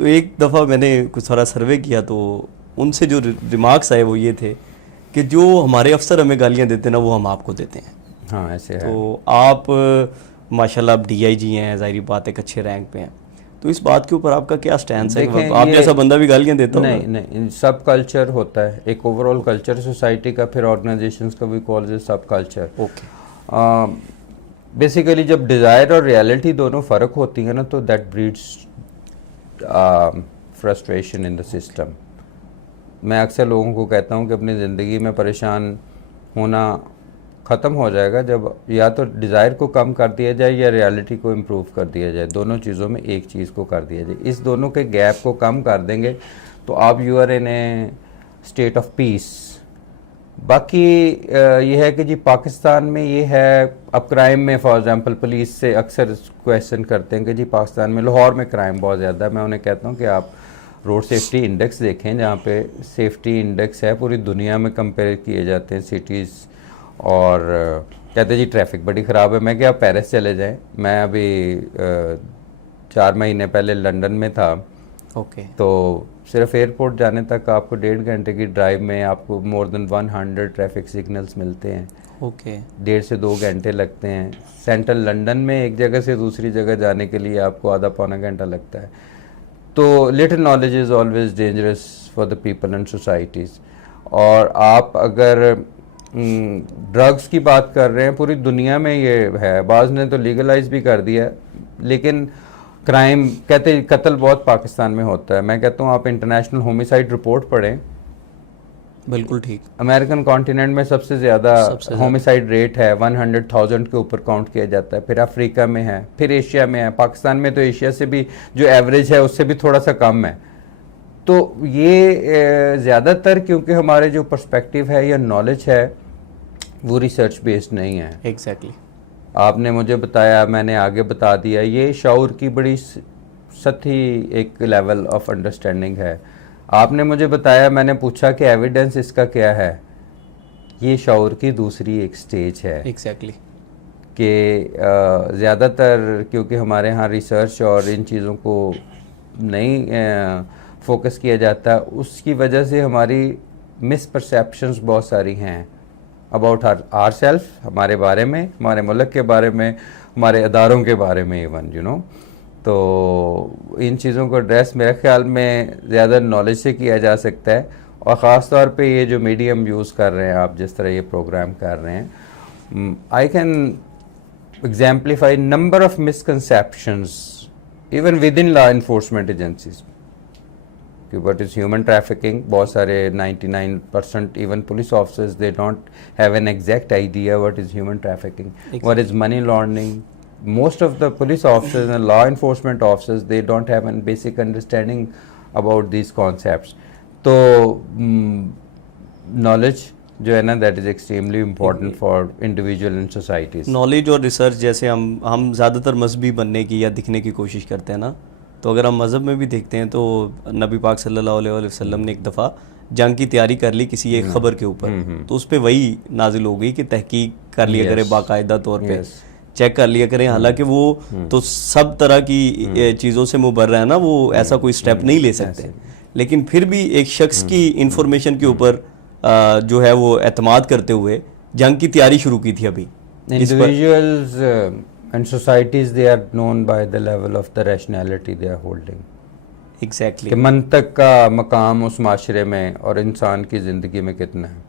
तो एक दफ़ा मैंने कुछ सारा सर्वे किया तो उनसे जो रिमार्क्स आए वो ये थे कि जो हमारे अफसर हमें गालियाँ देते हैं ना वो हम आपको देते हैं। हाँ ऐसे है। तो आप माशाल्लाह आप डीआईजी हैं, ज़ाहिर बात है, एक अच्छे रैंक पे हैं, तो इस बात के ऊपर आपका क्या स्टैंड है? देखें आप ये जैसा बंदा भी गालियाँ देता होगा? नहीं नहीं, सब कल्चर होता है, एक ओवरऑल कल्चर सोसाइटी का, फिर ऑर्गेनाइजेशंस का भी कॉल सब कल्चर। ओके। बेसिकली जब डिज़ायर और रियलिटी दोनों फ़र्क होती है ना, तो that breeds frustration in the system. मैं अक्सर लोगों को कहता हूँ कि अपनी ज़िंदगी में परेशान होना ख़त्म हो जाएगा जब या तो डिज़ायर को कम कर दिया जाए या रियलिटी को इम्प्रूव कर दिया जाए। दोनों चीज़ों में एक चीज़ को कर दिया जाए, इस दोनों के गैप को कम कर देंगे तो आप you are in a state of peace. बाकी ये है कि जी पाकिस्तान में ये है, अब क्राइम में फॉर एग्जांपल पुलिस से अक्सर क्वेश्चन करते हैं कि जी पाकिस्तान में, लाहौर में क्राइम बहुत ज़्यादा है। मैं उन्हें कहता हूँ कि आप रोड सेफ्टी इंडेक्स देखें, जहाँ पे सेफ्टी इंडेक्स है पूरी दुनिया में कंपेयर किए जाते हैं सिटीज़, और कहते हैं जी ट्रैफिक बड़ी ख़राब है। मैं क्या, आप पेरिस चले जाएं। मैं अभी 4 महीने पहले लंदन में था। ओके। तो सिर्फ एयरपोर्ट जाने तक आपको 1.5 घंटे की ड्राइव में आपको मोर देन 100 ट्रैफिक सिग्नल्स मिलते हैं। ओके। 1.5 से 2 घंटे लगते हैं। सेंट्रल लंदन में एक जगह से दूसरी जगह जाने के लिए आपको आधा पौना घंटा लगता है। तो little knowledge is always dangerous for the people and societies. और आप अगर ड्रग्स की बात कर रहे हैं, पूरी दुनिया में ये है, बाज़ ने तो लीगलाइज भी कर दिया, लेकिन क्राइम, कहते कत्ल बहुत पाकिस्तान में होता है। मैं कहता हूँ आप इंटरनेशनल होमिसाइड रिपोर्ट पढ़ें। बिल्कुल ठीक। अमेरिकन कॉन्टिनेंट में सबसे ज़्यादा होमिसाइड रेट है, 100,000 के ऊपर काउंट किया जाता है। फिर अफ्रीका में है, फिर एशिया में है। पाकिस्तान में तो एशिया से भी जो एवरेज है उससे भी थोड़ा सा कम है। तो ये ज़्यादातर क्योंकि हमारे जो पर्सपेक्टिव है या नॉलेज है वो रिसर्च बेस्ड नहीं है। एग्जैक्टली। आपने मुझे बताया, मैंने आगे बता दिया, ये शऊर की बड़ी सतही एक लेवल ऑफ अंडरस्टैंडिंग है। आपने मुझे बताया, मैंने पूछा कि एविडेंस इसका क्या है, ये शऊर की दूसरी एक स्टेज है। एग्जैक्टली। कि ज़्यादातर क्योंकि हमारे यहाँ रिसर्च और इन चीज़ों को नहीं फोकस किया जाता, उसकी वजह से हमारी मिसपरसेप्शंस बहुत सारी हैं अबाउट आर सेल्फ, हमारे बारे में, हमारे मुल्क के बारे में, हमारे अदारों के बारे में इवन यू नो। तो इन चीज़ों को एड्रेस मेरे ख्याल में ज़्यादा नॉलेज से किया जा सकता है। और ख़ास तौर पे ये जो मीडियम यूज़ कर रहे हैं आप, जिस तरह ये प्रोग्राम कर रहे हैं, I can exemplify number of misconceptions even with in law enforcement agencies कि व्हाट इज़ ह्यूमन ट्रैफिकिंग। बहुत सारे 99% even police officers they don't have an exact idea what is human trafficking, what is money laundering. Most of the police officers and law enforcement officers, they don't have a basic understanding about these concepts. तो knowledge जो है ना, that is extremely important for individual and societies. Knowledge और research, जैसे हम ज़्यादातर मजहबी बनने की या दिखने की कोशिश करते हैं ना, तो अगर हम मज़हब में भी देखते हैं तो नबी पाक सल्लल्लाहु अलैहि वसल्लम ने एक दफ़ा जंग की तैयारी कर ली किसी एक ख़बर के ऊपर, तो उस पर वही नाजिल हो गई कि तहकीक कर लिया करे, बाकायदा तौर पे चेक कर लिया करें। हालांकि वो तो सब तरह की चीज़ों से मुबर्रा है ना, वो ऐसा कोई स्टेप नहीं ले सकते, लेकिन फिर भी एक शख्स की इंफॉर्मेशन के ऊपर जो है वो एतमाद करते हुए जंग की तैयारी शुरू की थी। अभी individuals and societies, they are known by the level of the rationality they are holding. Exactly. कि मंतक का मकाम उस माशरे में और इंसान की ज़िंदगी में कितना है।